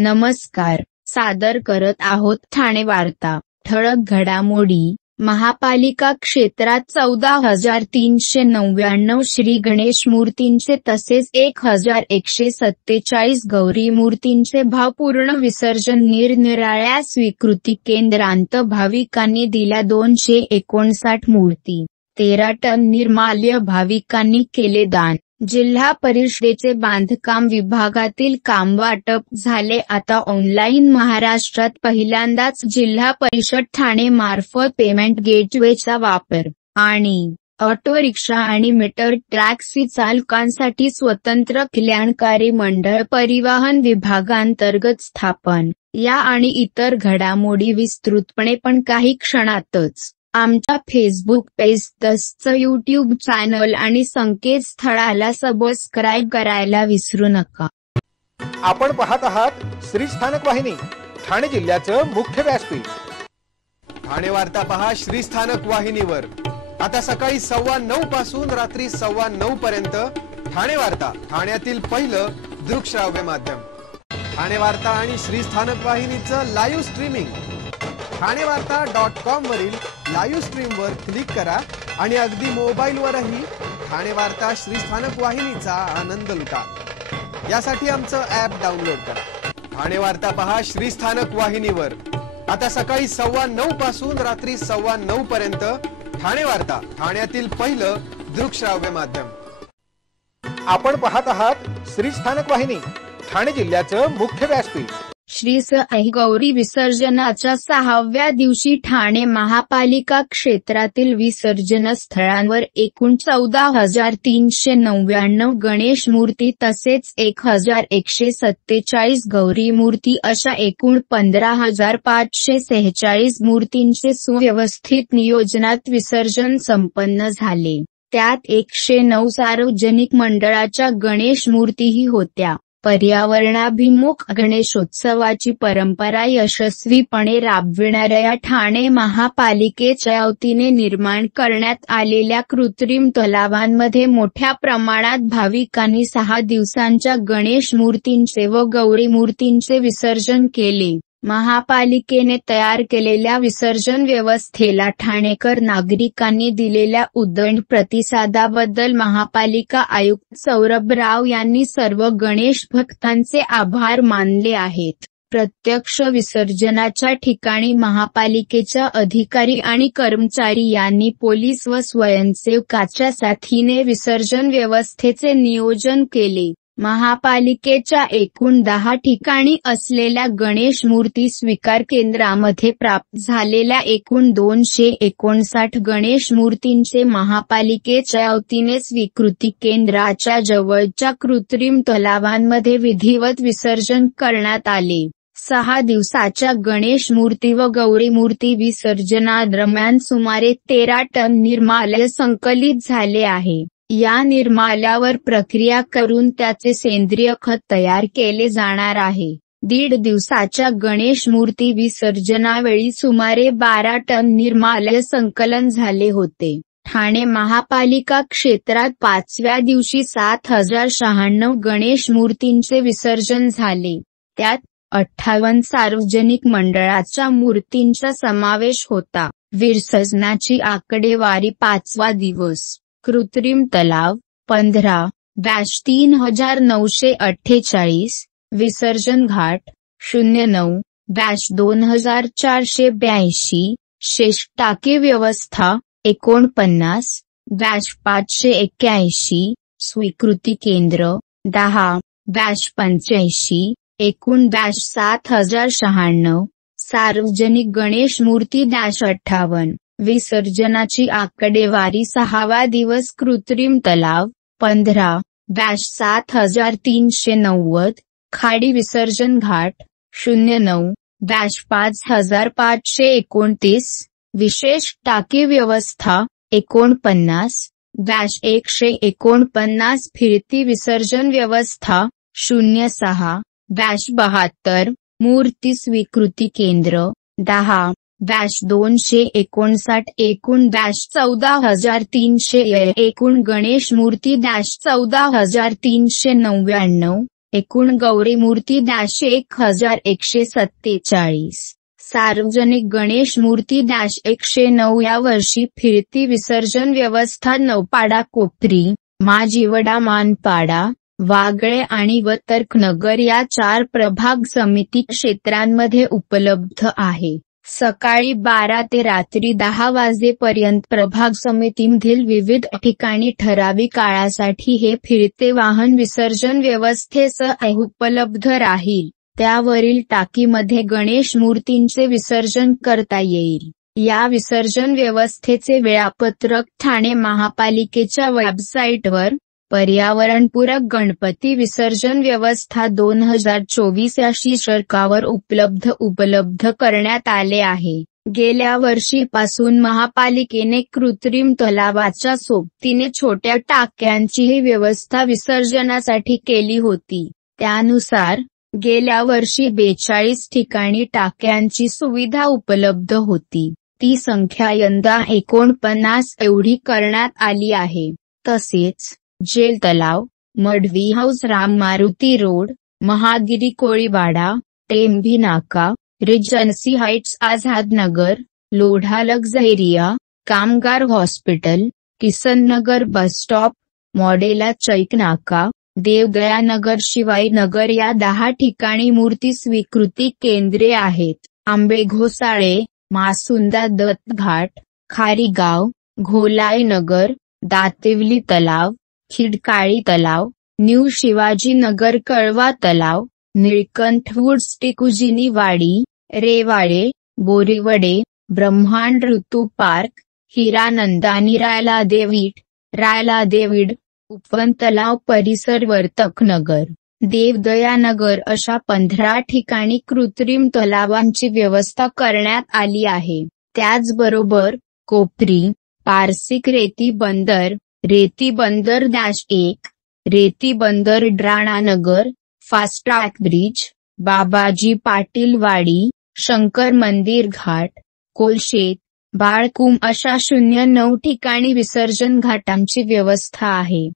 नमस्कार. सादर करत आहोत ठाणे वार्ता. ठळक घडामोडी. महापालिका क्षेत्रात 14,399 श्री गणेश मूर्तींचे तसेच 1,147 गौरी मूर्तींचे भावपूर्ण विसर्जन निरनिराळ्या स्वीकृती केंद्रांत भाविकांनी दिल्या. 259 मूर्ती, 13 टन निर्माल्य भाविकांनी केले दान. जिल्हा परिषदेचे बांधकाम विभागातील काम वाटप झाले आता ऑनलाईन. महाराष्ट्रात पहिल्यांदाच जिल्हा परिषद ठाणे मार्फत पेमेंट गेटवेचा वापर आणि ऑटो रिक्षा आणि मीटर टॅक्सी चालकांसाठी स्वतंत्र कल्याणकारी मंडळ परिवहन विभागांतर्गत स्थापन. या आणि इतर घडामोडी विस्तृतपणे पण काही क्षणातच. आमच्या फेसबुक पेज तसंच यूट्यूब चॅनल आणि संकेतस्थळाला सबस्क्राईब करायला विसरू नका. आपण पाहत आहात श्री स्थानक वाहिनी, ठाणे जिल्ह्याचं मुख्य व्यासपीठ. ठाणे वार्ता पहा श्री स्थानक वाहिनीवर. आता सकाळी 9:15 पासून रात्री 9:15 पर्यंत ठाणे वार्ता, ठाण्यातील पहिलं दृकश्राव्य माध्यम. ठाणे वार्ता आणि श्री स्थानक वाहिनीचं लाईव्ह स्ट्रीमिंग ठाणेवार्ता.com वरील लाईव्ह स्ट्रीम वर क्लिक करा आणि अगदी मोबाईलवरही ठाणे वार्ता श्री स्थानक वाहिनीचा आनंद लुटा. यासाठी आमचं ऍप डाउनलोड करा. ठाणे वार्ता पहा श्री स्थानक वाहिनीवर. आता सकाळी 9:15 पासून रात्री 9:15 पर्यंत ठाणे वार्ता, ठाण्यातील पहिलं दृकश्राव्य माध्यम. आपण पाहत आहात श्री स्थानक वाहिनी, ठाणे जिल्ह्याचं मुख्य व्यासपीठ. श्री साई गौरी विसर्जनाच्या 6व्या दिवशी ठाणे महापालिका क्षेत्रातील विसर्जन स्थळांवर एकूण 14,399 गणेश मूर्ती तसेच 1,147 गौरी मूर्ती अशा एकूण 15,546 मूर्तींचे सुव्यवस्थित नियोजनात विसर्जन संपन्न झाले. त्यात 109 सार्वजनिक मंडळाच्या गणेश मूर्तीही होत्या. पर्यावरणाभिमुख गणेशोत्सवाची परंपरा यशस्वीपणे राबविणाऱ्या ठाणे महापालिकेच्या वतीने निर्माण करण्यात आलेल्या कृत्रिम तलावांमध्ये मोठ्या प्रमाणात भाविकांनी 6 दिवसांच्या गणेश मूर्तींचे व गौरी मूर्तींचे विसर्जन केले. महापालिकेने तयार केलेल्या विसर्जन व्यवस्थेला ठाणेकर नागरिकांनी दिलेल्या उदंड प्रतिसादाबद्दल महापालिका आयुक्त सौरभ राव यांनी सर्व गणेश भक्तांचे आभार मानले आहेत. प्रत्यक्ष विसर्जनाच्या ठिकाणी महापालिकेच्या अधिकारी आणि कर्मचारी यांनी पोलीस व स्वयंसेवकाच्या साथीने विसर्जन व्यवस्थेचे नियोजन केले. महापालिकेच्या एकूण 10 ठिकाणी असलेल्या गणेश मूर्ती स्वीकार केंद्रामध्ये प्राप्त झालेल्या एकूण 259 गणेश मूर्तींचे महापालिकेच्या वतीने स्वीकृती केंद्राच्या जवळच्या कृत्रिम तलावांमध्ये विधिवत विसर्जन करण्यात आले. 6 दिवसाच्या गणेश मूर्ती व गौरी मूर्ती विसर्जनादरम्यान सुमारे 13 टन निर्माल्य संकलित झाले आहे. या निर्माल्यावर प्रक्रिया करून त्याचे सेंद्रिय खत तयार केले जाणार आहे. 1.5 दिवसाच्या गणेश मूर्ती विसर्जनावेळी सुमारे 12 टन निर्माल्य संकलन झाले होते. ठाणे महापालिका क्षेत्रात 5व्या दिवशी 7,096 गणेश मूर्तींचे विसर्जन झाले. त्यात 58 सार्वजनिक मंडळाच्या मूर्तींचा समावेश होता. विसर्जनाची आकडेवारी 5वा दिवस. कृत्रिम तलाव 15-3,948, विसर्जन घाट 09-2,482, शेष टाकी व्यवस्था 49-581, स्वीकृती केंद्र 10-85, एकूण 7,096, सार्वजनिक गणेश मूर्ती 58. विसर्जनाची आकडेवारी 6वा दिवस. कृत्रिम तलाव 15-7,390, खाडी विसर्जन घाट 09-5,529, विशेष टाकी व्यवस्था 49-149, फिरती विसर्जन व्यवस्था 06-72, मूर्ती स्वीकृती केंद्र 10-259, एकूण 14,300, एकूण गणेश मूर्ती 14,399, एकूण गौरी मूर्ती 1147. सार्वजनिक गणेश मूर्ती 109. या वर्षी फिरती विसर्जन व्यवस्था नौपाडा कोपरी, माजिवडा मानपाडा, वागळे आणि व तर्कनगर या 4 प्रभाग समिती क्षेत्रांमध्ये उपलब्ध आहे. सकाळी 12 ते रात्री 10 वाजेपर्यंत प्रभाग समितीमधील विविध ठिकाणी ठराविक काळासाठी हे फिरते वाहन विसर्जन व्यवस्थेसह उपलब्ध राहील. त्यावरील टाकीमध्ये गणेश मूर्तींचे विसर्जन करता येईल. या विसर्जन व्यवस्थेचे वेळापत्रक ठाणे महापालिकेच्या वेबसाईटवर पर्यावरणपूरक गणपती विसर्जन व्यवस्था 2024 या शीर्षकावर उपलब्ध करण्यात आले आहे. गेल्या वर्षीपासून महापालिकेने कृत्रिम तलावाच्या सोबतीने छोट्या टाक्यांचीही व्यवस्था विसर्जनासाठी केली होती. त्यानुसार गेल्या वर्षी 42 ठिकाणी टाक्यांची सुविधा उपलब्ध होती. ती संख्या यंदा 49 एवढी करण्यात आली आहे. तसेच जेल तलाव, मडवी हाऊस, राम मारुती रोड, महागिरी कोळीवाडा, टेंभी नाका, रिजन्सी हाइट्स, आझाद नगर, लोढा लक्झरिया, कामगार हॉस्पिटल, किसन नगर बस स्टॉप, मॉडेला चैक नाका, देवदया नगर, शिवाई नगर या 10 ठिकाणी मूर्ती स्वीकृती केंद्रे आहेत. आंबे घोसाळे, मासुंदा दत्त घाट, खारीगाव, घोलाई नगर, दातिवली तलाव, खिडकाळी तलाव, न्यू शिवाजी नगर, कळवा तलाव, निळकंठ वुड्स, टिकुजिनी वाडी, रेवाडे, बोरीवडे, ब्रह्मांड ऋतू पार्क, हिरानंदानी, रायला देवीड, उपवन तलाव परिसर, वर्तक नगर, देवदया नगर अशा 15 ठिकाणी कृत्रिम तलावांची व्यवस्था करण्यात आली आहे. त्याचबरोबर कोपरी, पारसिक रेती बंदर, रेती बंदर -1, रेती बंदर, ड्राणानगर, fast track bridge, Babaji Patil वाडी, शंकर मंदिर घाट, कोलशेत, बाळकुम अशा 09 ठिकाणी विसर्जन घाटांची व्यवस्था आहे.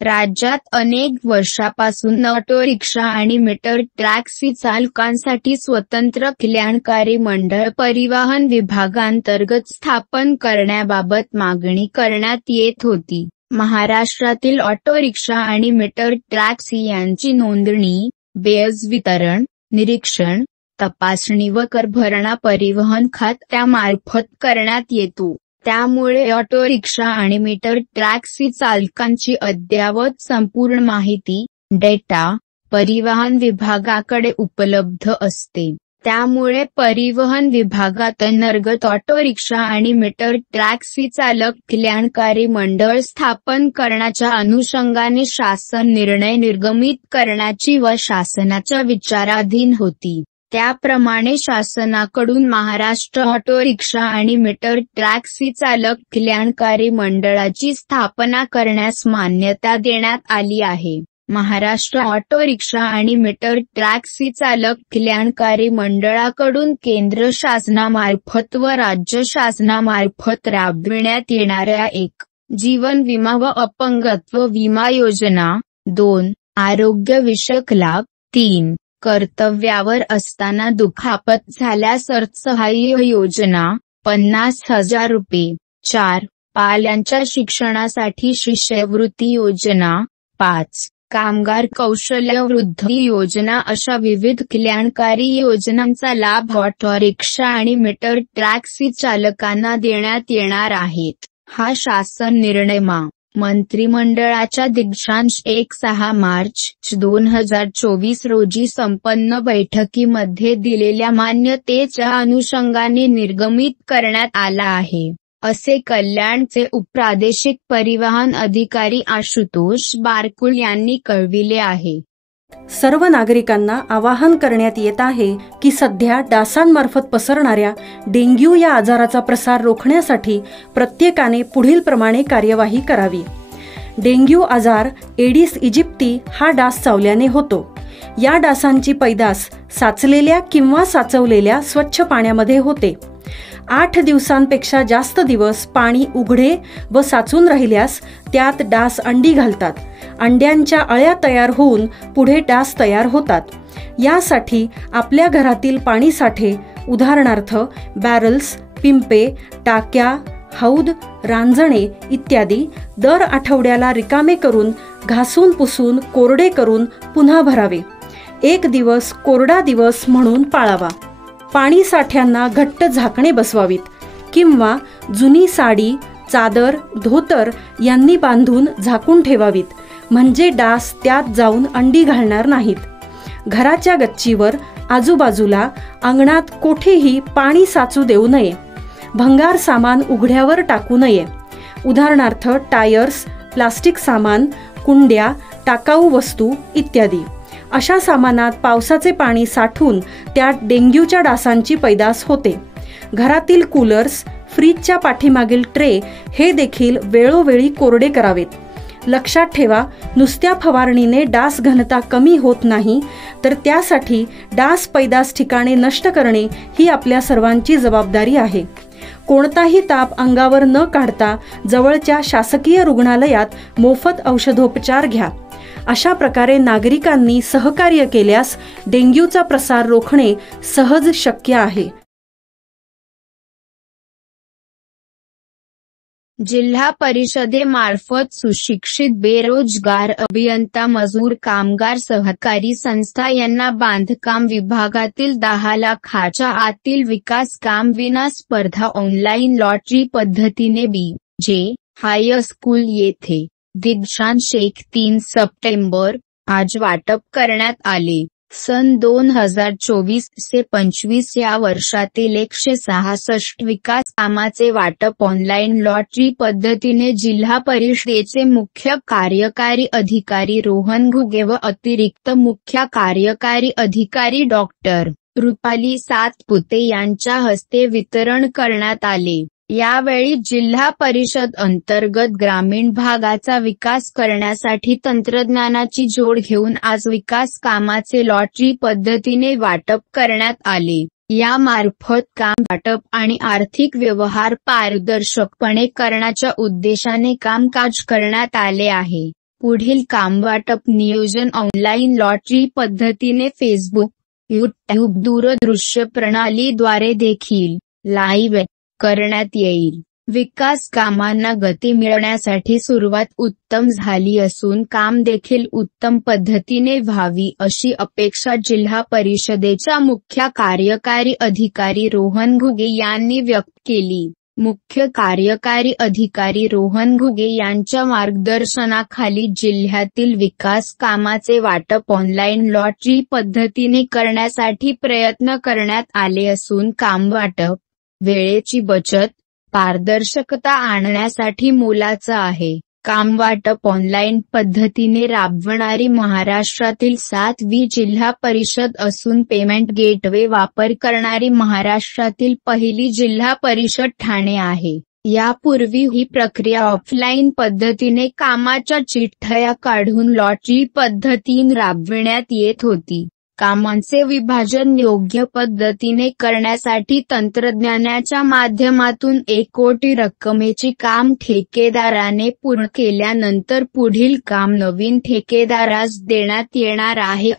राज्यात अनेक वर्षापासून ऑटो रिक्षा आणि मीटर टॅक्सी चालकांसाठी स्वतंत्र कल्याणकारी मंडळ परिवहन विभागांतर्गत स्थापन करण्याबाबत मागणी करण्यात येत होती. महाराष्ट्रातील ऑटो रिक्षा आणि मीटर टॅक्सी यांची नोंदणी, बेअज वितरण, निरीक्षण, तपासणी व कर भरणा परिवहन खात्यामार्फत करण्यात येतो. त्यामुळे ऑटो रिक्षा आणि मीटर टॅक्सी चालकांची अद्ययावत संपूर्ण माहिती, डेटा, परिवहन विभागाकडे उपलब्ध असते. त्यामुळे परिवहन विभागांतर्गत ऑटो रिक्षा आणि मीटर टॅक्सी चालक कल्याणकारी मंडळ स्थापन करण्याच्या अनुषंगाने शासन निर्णय निर्गमित करण्याची व शासनाच्या विचाराधीन होती. त्याप्रमाणे शासनाकडून महाराष्ट्र ऑटो रिक्षा आणि मीटर टॅक्सी चालक कल्याणकारी मंडळाची स्थापना करण्यास मान्यता देण्यात आली आहे. महाराष्ट्र ऑटो रिक्षा आणि मीटर टॅक्सी चालक कल्याणकारी मंडळाकडून केंद्र शासनामार्फत व राज्य शासनामार्फत राबविण्यात येणाऱ्या 1. जीवन विमा व अपंगत्व विमा योजना, 2. आरोग्यविषयक लाभ, 3. कर्तव्यावर असताना दुखापत झाल्यास अर्थसहाय्य योजना, 50,000 रुपये, 4. पाल्यांच्या शिक्षणासाठी शिष्यवृत्ती योजना, 5. कामगार कौशल्य वृद्धी योजना अशा विविध कल्याणकारी योजनांचा लाभ ऑटो रिक्षा आणि मीटर टॅक्सी चालकांना देण्यात येणार आहेत. हा शासन निर्णय मंत्रिमंडळाच्या दिशांश 6 मार्च 2024 रोजी संपन्न बैठकीमध्ये दिलेल्या मान्यतेच्या अनुषंगाने निर्गमित करण्यात आला आहे, असे कल्याणचे उपप्रादेशिक परिवहन अधिकारी आशुतोष बारकुळ यांनी कळविले आहे. सर्व नागरिकांना आवाहन करण्यात येत आहे की सध्या डासांमार्फत पसरणाऱ्या डेंग्यू या आजाराचा प्रसार रोखण्यासाठी प्रत्येकाने पुढीलप्रमाणे कार्यवाही करावी. डेंग्यू आजार एडिस इजिप्ती हा डास चावल्याने होतो. या डासांची पैदास साचलेल्या किंवा साचवलेल्या स्वच्छ पाण्यामध्ये होते. 8 दिवसांपेक्षा जास्त दिवस पाणी उघडे व साचून राहिल्यास त्यात डास अंडी घालतात. अंड्यांच्या अळ्या तयार होऊन पुढे डास तयार होतात. यासाठी आपल्या घरातील पाणी साठे उदाहरणार्थ बॅरल्स, पिंपे, टाक्या, हौद, रांजणे इत्यादी दर आठवड्याला रिकामे करून घासून पुसून कोरडे करून पुन्हा भरावे. 1 दिवस कोरडा दिवस म्हणून पाळावा. पाणी साठ्यांना घट्ट झाकणे बसवावीत किंवा जुनी साडी, चादर, धोतर यांनी बांधून झाकून ठेवावीत, म्हणजे डास त्यात जाऊन अंडी घालणार नाहीत. घराच्या गच्चीवर, आजूबाजूला, अंगणात कोठेही पाणी साचू देऊ नये. भंगार सामान उघड्यावर टाकू नये. उदाहरणार्थ टायर्स, प्लास्टिक सामान, कुंड्या, टाकाऊ वस्तू इत्यादी. अशा सामानात पावसाचे पाणी साठून त्यात डेंग्यूच्या डासांची पैदास होते. घरातील कूलर्स, फ्रीजच्या पाठीमागील ट्रे हे देखील वेळोवेळी कोरडे करावेत. लक्षात ठेवा, नुसत्या फवारणीने डास घनता कमी होत नाही, तर त्यासाठी डास पैदास ठिकाणे नष्ट करणे ही आपल्या सर्वांची जबाबदारी आहे. कोणताही ताप अंगावर न काढता जवळच्या शासकीय रुग्णालयात मोफत औषधोपचार घ्या. अशा प्रकारे नागरिकांनी सहकार्य केल्यास डेंग्यूचा प्रसार रोखणे सहज शक्य आहे. जिल्हा परिषदेमार्फत सुशिक्षित बेरोजगार अभियंता, मजूर, कामगार सहकारी संस्था यांना बांधकाम विभागातील 10 लाखाच्या आतील विकास काम विना स्पर्धा ऑनलाईन लॉटरी पद्धतीने बी.जे. हायस्कूल येथे दीक्षांत शेख 3 सप्टेंबर आज वाटप करण्यात आले. सन 2024 से 25 या वर्षातील 166 विकास कामाचे वाटप ऑनलाईन लॉटरी पद्धतीने जिल्हा परिषदेचे मुख्य कार्यकारी अधिकारी रोहन घुगे व अतिरिक्त मुख्य कार्यकारी अधिकारी डॉक्टर रुपाली सातपुते यांच्या हस्ते वितरण करण्यात आले. यावेळी जिल्हा परिषद अंतर्गत ग्रामीण भागाचा विकास करण्यासाठी तंत्रज्ञानाची जोड घेऊन आज विकास कामाचे लॉटरी पद्धतीने वाटप करण्यात आले. यामार्फत काम वाटप आणि आर्थिक व्यवहार पारदर्शकपणे करण्याच्या उद्देशाने कामकाज करण्यात आले आहे. पुढील काम वाटप नियोजन ऑनलाईन लॉटरी पद्धतीने फेसबुक, यूट्यूब, दूरदृश्य प्रणालीद्वारे देखील लाईव्ह करण्यात येईल. विकास कामांना गती मिळण्यासाठी सुरुवात उत्तम झाली असून काम देखील उत्तम पद्धतीने व्हावी अशी अपेक्षा जिल्हा परिषदेच्या मुख्य कार्यकारी अधिकारी रोहन घुगे यांनी व्यक्त केली. मुख्य कार्यकारी अधिकारी रोहन घुगे यांच्या मार्गदर्शनाखाली जिल्ह्यातील विकास कामाचे वाटप ऑनलाईन लॉटरी पद्धतीने करण्यासाठी प्रयत्न करण्यात आले असून काम वाटप, वेळेची बचत, पारदर्शकता आणण्यासाठी मोलाचं आहे. काम वाटप ऑनलाईन पद्धतीने राबवणारी महाराष्ट्रातील 7वी जिल्हा परिषद असून पेमेंट गेटवे वापर करणारी महाराष्ट्रातील पहिली जिल्हा परिषद ठाणे आहे. यापूर्वी ही प्रक्रिया ऑफलाईन पद्धतीने कामाच्या चिठ्ठ्या काढून लॉटरी पद्धतीने राबविण्यात येत होती. कामांचे विभाजन योग्य पद्धतीने करण्यासाठी तंत्रज्ञानाच्या माध्यमातून 1 कोटी रकमेची काम ठेकेदाराने पूर्ण केल्यानंतर पुढील काम नवीन ठेकेदारास देण्यात येणार आहे.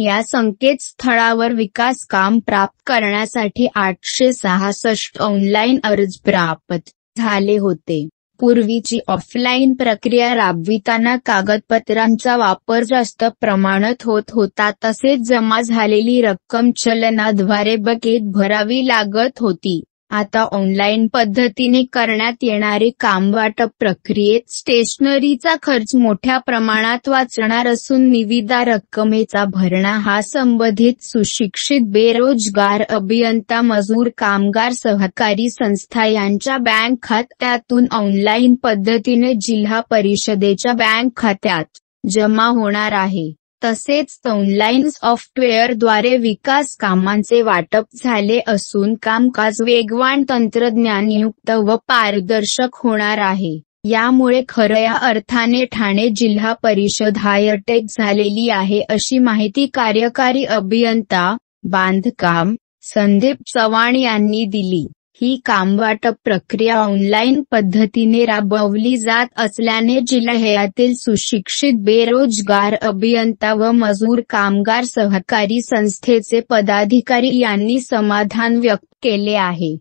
या संकेतस्थळावर विकास काम प्राप्त करण्यासाठी 866 ऑनलाईन अर्ज प्राप्त झाले होते. पूर्वीची ऑफलाईन प्रक्रिया राबविताना कागदपत्रांचा वापर जास्त प्रमाणात होत होता, तसेच जमा झालेली रक्कम चलनाद्वारे बकेत भरावी लागत होती. आता ऑनलाईन पद्धतीने करण्यात येणारे काम वाटप प्रक्रियेत स्टेशनरीचा खर्च मोठ्या प्रमाणात वाचणार असून निविदा रक्कमेचा भरणा हा संबंधित सुशिक्षित बेरोजगार अभियंता, मजूर, कामगार सहकारी संस्था यांच्या बँक खात्यातून ऑनलाईन पद्धतीने जिल्हा परिषदेच्या बँक खात्यात जमा होणार आहे. तसेच ऑनलाईन सॉफ्टवेअरद्वारे विकास कामांचे वाटप झाले असून कामकाज वेगवान, तंत्रज्ञानयुक्त व पारदर्शक होणार आहे. यामुळे खऱ्या अर्थाने ठाणे जिल्हा परिषद हायटेक झालेली आहे अशी माहिती कार्यकारी अभियंता, बांधकाम, संदीप चव्हाण यांनी दिली. ही कामवाटप प्रक्रिया ऑनलाईन पद्धतीने राबवली जात असल्याने जिल्ह्यातील सुशिक्षित बेरोजगार अभियंता व मजूर कामगार सहकारी संस्थेचे पदाधिकारी यांनी समाधान व्यक्त केले आहे.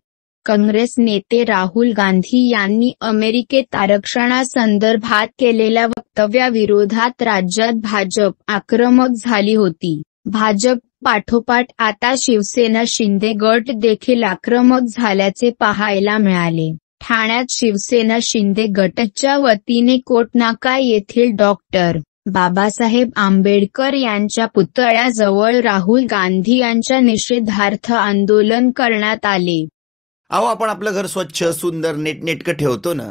काँग्रेस नेते राहुल गांधी यांनी अमेरिकेत आरक्षणासंदर्भात केलेल्या वक्तव्याविरोधात राज्यात भाजप आक्रमक झाली होती. भाजप पाठोपाठ आता शिवसेना शिंदे गट देखील आक्रमक झाल्याचे पाहायला मिळाले. ठाण्यात शिवसेना शिंदे गटाच्या वतीने कोटनाका येथील डॉक्टर बाबासाहेब आंबेडकर यांच्या पुतळ्याजवळ राहुल गांधी यांच्या निषेधार्थ आंदोलन करण्यात आले. अहो, आपण आपलं घर स्वच्छ, सुंदर, नेटनेटकं ठेवतो ना,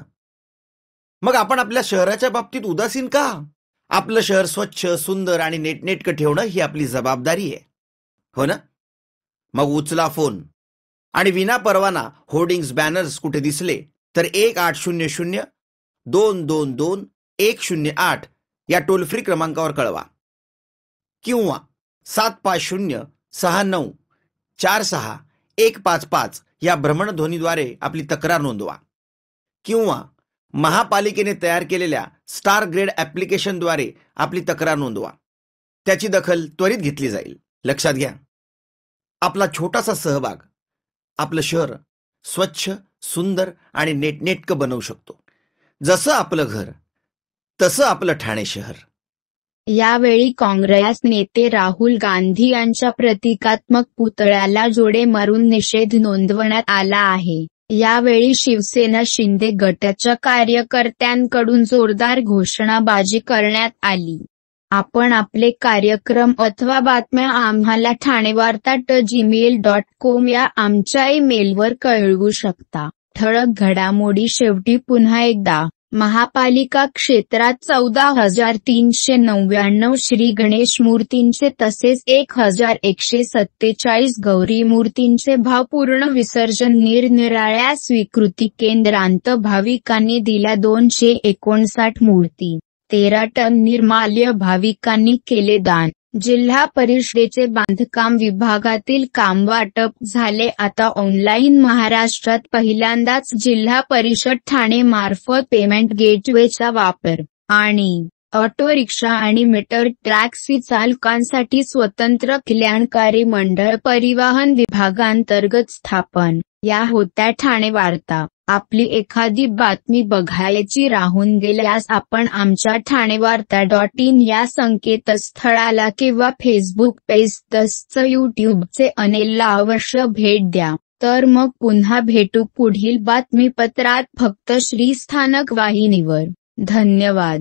मग आपण आपल्या शहराच्या बाबतीत उदासीन का? आपलं शहर स्वच्छ, सुंदर आणि नेटनेटकं ठेवणं ही आपली जबाबदारी आहे, हो ना? मग उचला फोन आणि विना परवाना होर्डिंग्स, बॅनर्स कुठे दिसले तर 1800-222-108 या टोल फ्री क्रमांकावर कळवा किंवा 75069464155 या भ्रमणध्वनीद्वारे आपली तक्रार नोंदवा किंवा महापालिकेने तयार केलेल्या स्टार ग्रेड ॲप्लिकेशनद्वारे आपली तक्रार नोंदवा. त्याची दखल त्वरित घेतली जाईल. लक्षात घ्या, आपला छोटासा सहभाग आपलं शहर स्वच्छ, सुंदर आणि नेटनेटकं बनवू शकतो. जसं आपलं घर तसं आपलं ठाणे शहर. यावेळी काँग्रेस नेते राहुल गांधी यांच्या प्रतिकात्मक पुतळ्याला जोडे मारून निषेध नोंदवण्यात आला आहे. यावेळी शिवसेना शिंदे गटाच्या कार्यकर्त्यांकडून जोरदार घोषणाबाजी करण्यात आली. आपण आपले कार्यक्रम अथवा बातम्या आम्हाला ठाणेवार्ता@gmail.com या आमच्या ईमेलवर कळवू शकता. ठळक घडामोडी शेवटी पुन्हा एकदा. महापालिका क्षेत्रात 14,399 श्री गणेश मूर्तींचे तसेच 1,147 गौरी मूर्तींचे भावपूर्ण विसर्जन निरनिराळ्या स्वीकृती केंद्रांत भाविकांनी दिल्या. 259 मूर्ती, 13 टन निर्माल्य भाविकांनी केले दान. जिल्हा परिषदेचे बांधकाम विभागातील कामवाटप झाले आता ऑनलाईन. महाराष्ट्रात पहिल्यांदाच जिल्हा परिषद ठाणे मार्फत पेमेंट गेटवेचा वापर आणि ऑटो रिक्षा आणि मीटर टॅक्सी चालकांसाठी स्वतंत्र कल्याणकारी मंडळ परिवहन विभागांतर्गत स्थापन. या होत्या ठाणे वार्ता. आपली एखादी बातमी बघायची राहून गेल्यास आपण आमच्या ठाणेवार्ता.in या संकेतस्थळाला किंवा फेसबुक पेज तसंच यूट्यूबचे चॅनेलला अवश्य भेट द्या. तर मग पुन्हा भेटू पुढील बातमीपत्रात फक्त श्रीस्थानक वाहिनीवर. धन्यवाद.